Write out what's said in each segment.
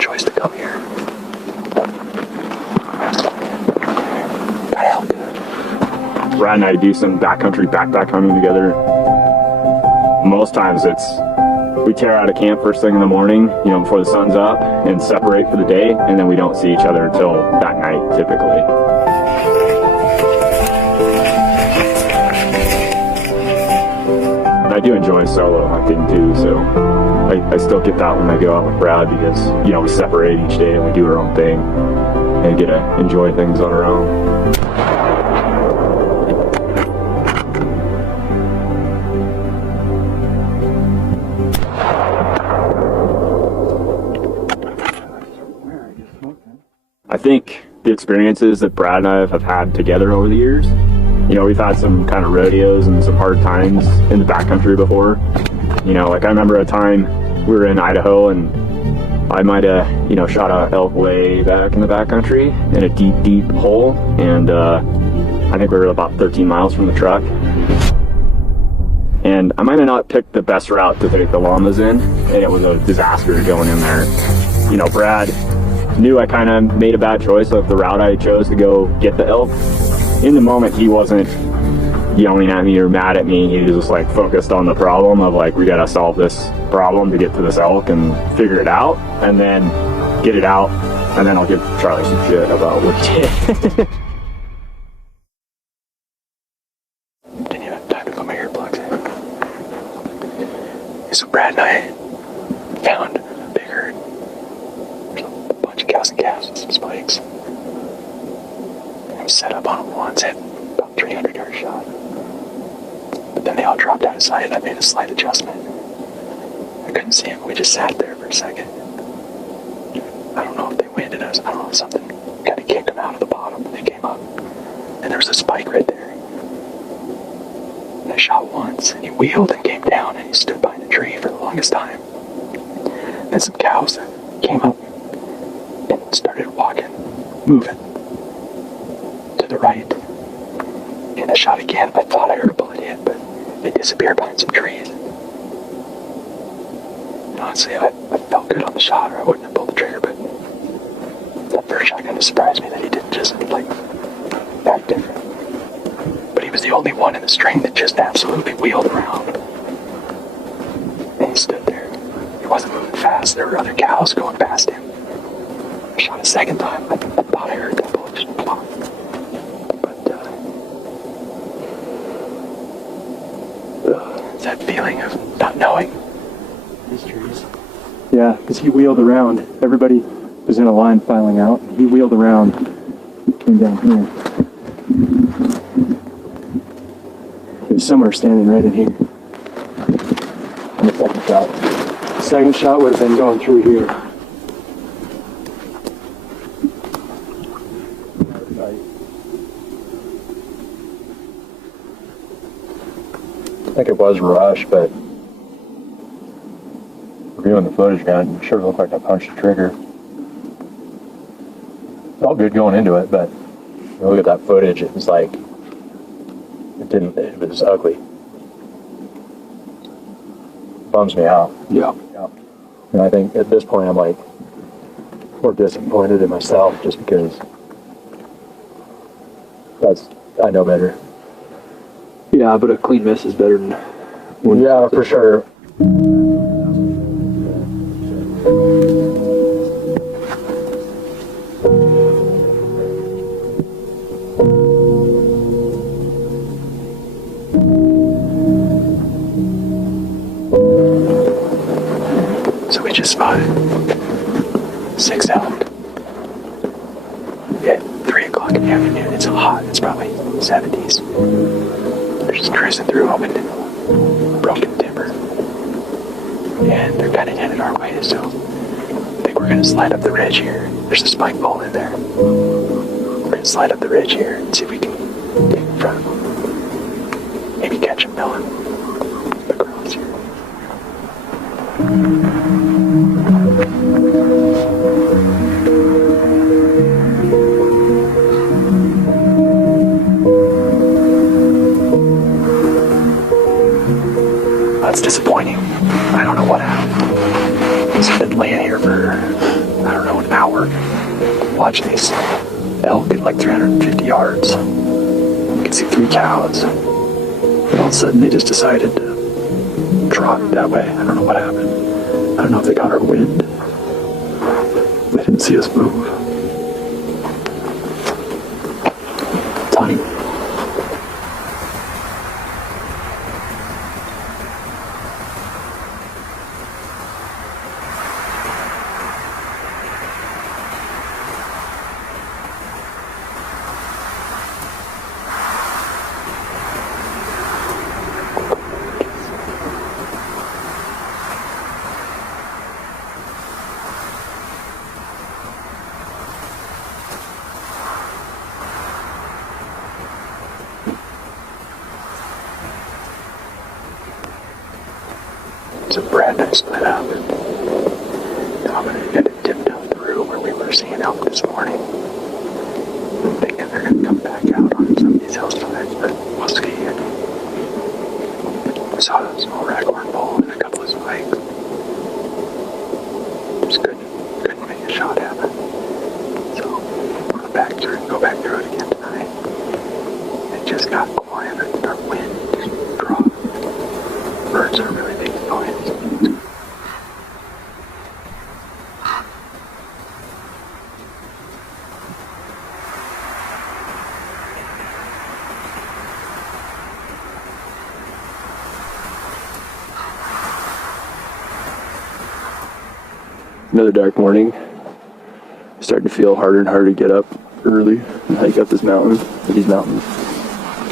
choice to come here. Gotta help you. Brad and I do some backcountry backpack hunting together. Most times we tear out of camp first thing in the morning, you know, before the sun's up, and separate for the day, and then we don't see each other until that night, typically. I do enjoy solo hunting too, so I still get that when I go out with Brad, because, you know, we separate each day and we do our own thing and get to enjoy things on our own. I think the experiences that Brad and I have had together over the years, you know, we've had some kind of rodeos and some hard times in the backcountry before. You know, like I remember a time we were in Idaho and I might have, you know, shot an elk way back in the backcountry in a deep, deep hole. And I think we were about 13 miles from the truck. And I might have not picked the best route to take the llamas in, and it was a disaster going in there. You know, Brad knew I kind of made a bad choice of the route I chose to go get the elk. In the moment, he wasn't yelling at me or mad at me. He was just like focused on the problem of like, we gotta solve this problem to get to this elk and figure it out, and then get it out, and then I'll give Charlie some shit about what he did. Didn't even have time to put my earplugs in. So Brad and I found a big herd. There's a bunch of cows and calves and some spikes. I was set up on them once, hit about 300 yard shot. But then they all dropped out of sight, and I made a slight adjustment. I couldn't see them. We just sat there for a second. I don't know if they winded us. I don't know if something kind of kicked them out of the bottom and they came up. And there was a spike right there. And I shot once, and he wheeled and came down, and he stood behind a tree for the longest time. And then some cows came up and started walking, moving to the right. And I shot again. I thought I heard a bullet hit, but it disappeared behind some trees. And honestly, I felt good on the shot, or I wouldn't have pulled the trigger, but that first shot kind of surprised me that he didn't just, like, act different. But he was the only one in the string that just absolutely wheeled around. And he stood there. He wasn't moving fast. There were other cows going past him. I shot a second time. I thought I heard that bullet just pop. It's that feeling of not knowing. These trees. Yeah, because he wheeled around. Everybody was in a line filing out. He wheeled around, came down here. There's somewhere standing right in here. On the second shot. The second shot would have been going through here. I think it was rushed, but reviewing the footage again, it sure looked like I punched the trigger. Felt good going into it, but when you look at that footage, it was like, it was ugly. Bums me out. Yeah. And I think at this point I'm like more disappointed in myself just because I know better. Yeah, but a clean miss is better than one. Yeah, for sure. So we just spotted 6 elk. At 3 o'clock in the afternoon. It's hot. It's probably 70s. They're just cruising through open, broken timber. And they're kind of headed our way, so I think we're going to slide up the ridge here. There's a spike pole in there. We're going to slide up the ridge here and see if we can get in front of them. Maybe catch them milling across here. That's disappointing. I don't know what happened. He's been laying here for, I don't park, watching these elk at like 350 yards. You can see 3 cows. And all of a sudden, they just decided to trot that way. I don't know what happened. I don't know if they got our wind. They didn't see us move. Tony. So Brad and I split up. Now I'm going to tiptoe through where we were seeing elk this morning. I'm thinking they're going to come back out on some of these hillsides, but we'll see. We saw a small raghorn bull and a couple of spikes. Just couldn't make a shot at it. So we're going to go back through it again tonight. It just got quiet. Our wind just dropped. Birds are really big noise. Another dark morning. Starting to feel harder and harder to get up early and hike up these mountains.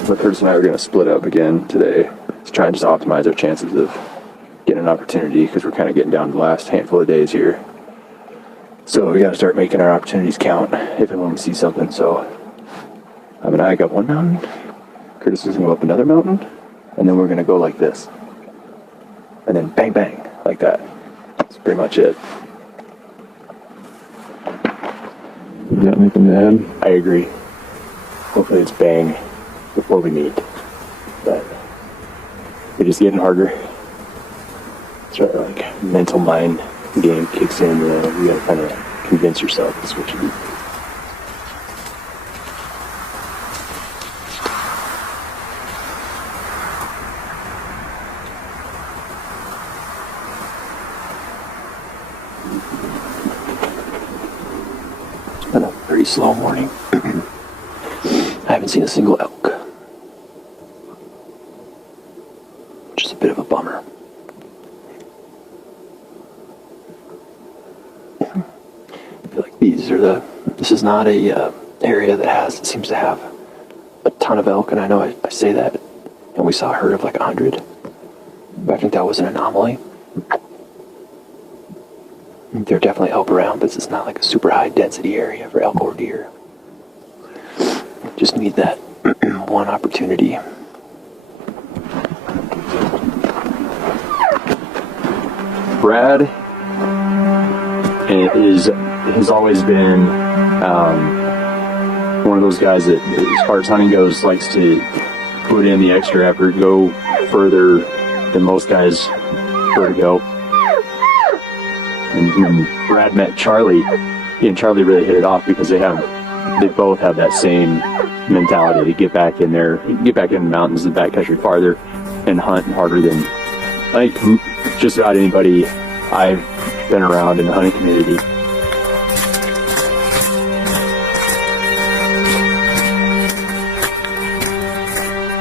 But Curtis and I are going to split up again today to try and just optimize our chances of getting an opportunity, because we're kind of getting down to the last handful of days here. So we got to start making our opportunities count if and when we see something. So I'm going to hike up one mountain. Curtis is going to go up another mountain. And then we're going to go like this. And then bang, bang, like that. That's pretty much it. You got anything to add? I agree. Hopefully it's bang before we meet. But we're just getting harder. It's our mental mind game kicks in. You gotta kind of convince yourself that's what you do. It's been a pretty slow morning. I haven't seen a single elk, which is a bit of a bummer. I feel like this is not a area that seems to have a ton of elk, and I know I say that, and we saw a herd of like 100, but I think that was an anomaly. There are definitely elk around, but this is not like a super high density area for elk or deer. Just need that one opportunity. Brad has always been one of those guys that, as far as hunting goes, likes to put in the extra effort, go further than most guys prefer to go. And when Brad met Charlie, he and Charlie really hit it off, because they both have that same mentality to get back in there, get back in the mountains and backcountry farther, and hunt harder than I think just about anybody I've been around in the hunting community.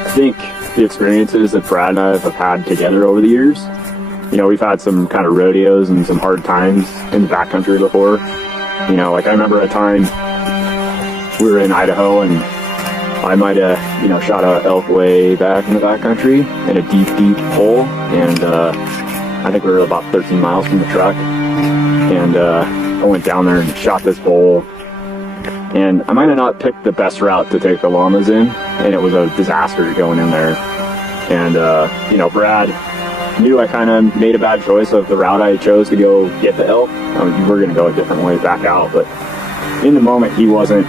I think the experiences that Brad and I have had together over the years, we've had some kind of rodeos and some hard times in the backcountry before. Like I remember a time we were in Idaho, and I might have, shot a elk way back in the backcountry in a deep, deep hole, and I think we were about 13 miles from the truck, and I went down there and shot this bull, and I might have not picked the best route to take the llamas in, and it was a disaster going in there. And Brad knew I kind of made a bad choice of the route I chose to go get the elk. We're going to go a different way back out, but in the moment he wasn't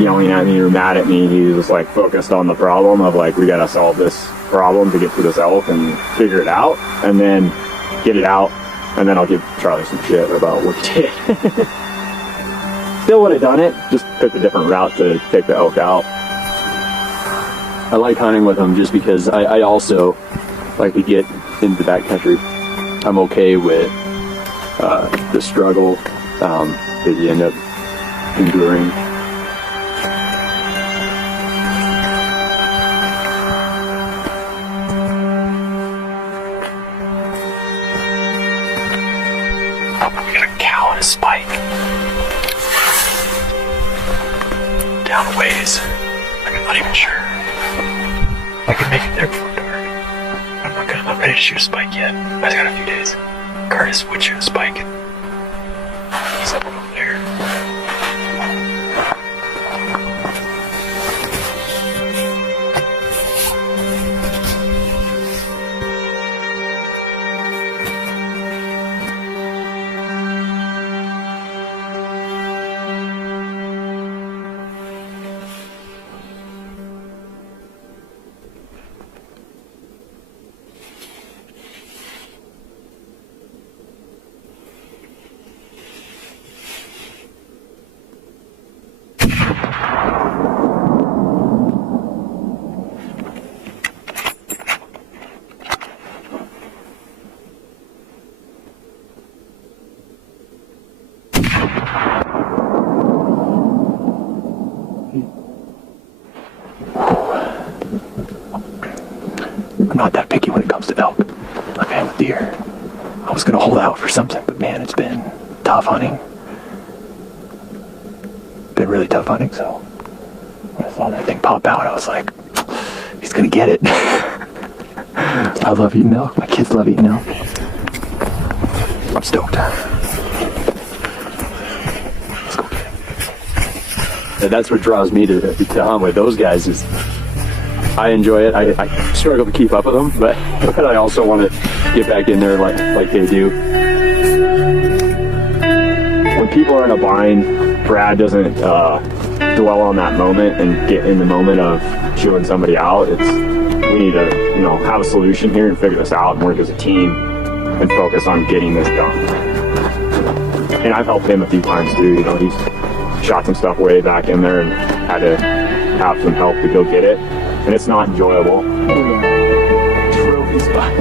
yelling at me or mad at me. He was like focused on the problem of like, we got to solve this problem to get to this elk and figure it out, and then get it out, and then I'll give Charlie some shit about what he did. Still would have done it, just took a different route to take the elk out. I like hunting with them just because I also like to get into the backcountry. I'm okay with the struggle that you end up enduring. We got a cow and a spike. Down a ways. I'm not even sure I can make it there before dark. I'm not ready to shoot a spike yet. I just got a few days. Curtis would shoot a spike. He's up over there. I'm not that picky when it comes to elk. Like I am with deer. I was gonna hold out for something, but man, it's been tough hunting. Been really tough hunting, so when I saw that thing pop out, I was like, he's gonna get it. I love eating elk. My kids love eating elk. I'm stoked. Let's go get it. And that's what draws me to hunt with those guys is I enjoy it. I struggle to keep up with them, but I also want to get back in there like they do. When people are in a bind, Brad doesn't dwell on that moment and get in the moment of chewing somebody out. It's we need to have a solution here and figure this out and work as a team and focus on getting this done. And I've helped him a few times too. He's shot some stuff way back in there and had to have some help to go get it. And it's not enjoyable. Trophy spot.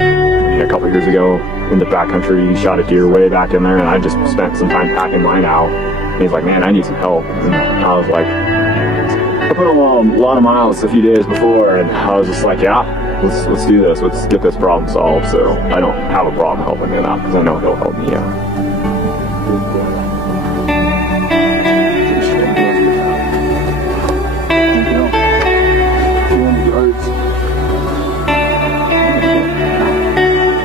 A couple years ago in the backcountry, he shot a deer way back in there, and I just spent some time packing mine out. And he's like, "Man, I need some help." And I was like, "I put a lot of miles a few days before," and I was just like, "Yeah, let's do this. Let's get this problem solved." So I don't have a problem helping him out because I know he'll help me out.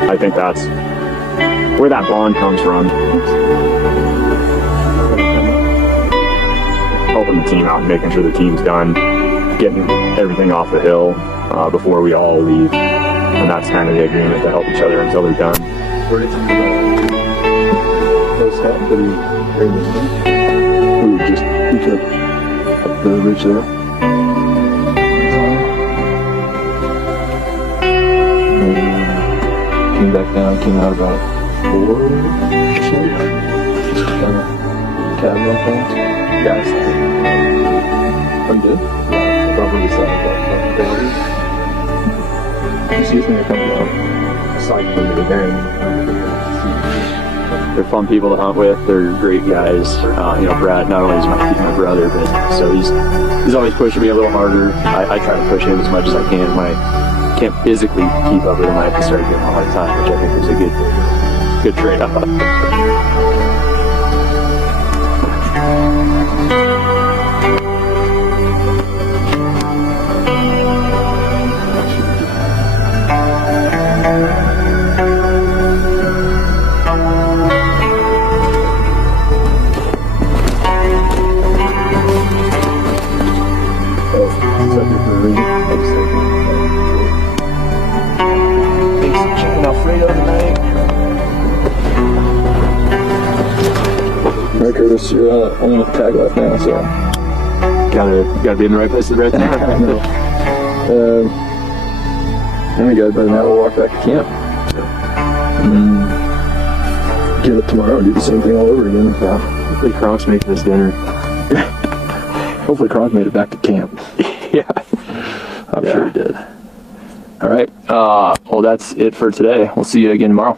I think that's where that bond comes from. Helping the team out and making sure the team's done, getting everything off the hill before we all leave. And that's kind of the agreement to help each other until they're done. Where did you post that? Ooh, just up the ridge there. Came back down, came out about 4 or so. Just kind of cabin on things. Guys, I'm good. Yeah, probably something about excuse me, I come down. Aside from the very they're fun people to hunt with. They're great guys. Brad, not only is he's my brother, but so he's always pushing me a little harder. I try to push him as much as I can when I can't physically keep up with him. I have to start giving him a hard time, which I think is a good trade-off. Alright, Curtis, you're only with tag left now, so gotta be in the right place at the right time. And we got about an hour walk back to camp. So, get up tomorrow and do the same thing all over again. Yeah. Hopefully Kronk's making us dinner. Hopefully Kronk made it back to camp. Yeah. I'm sure he did. All right. Well, that's it for today. We'll see you again tomorrow.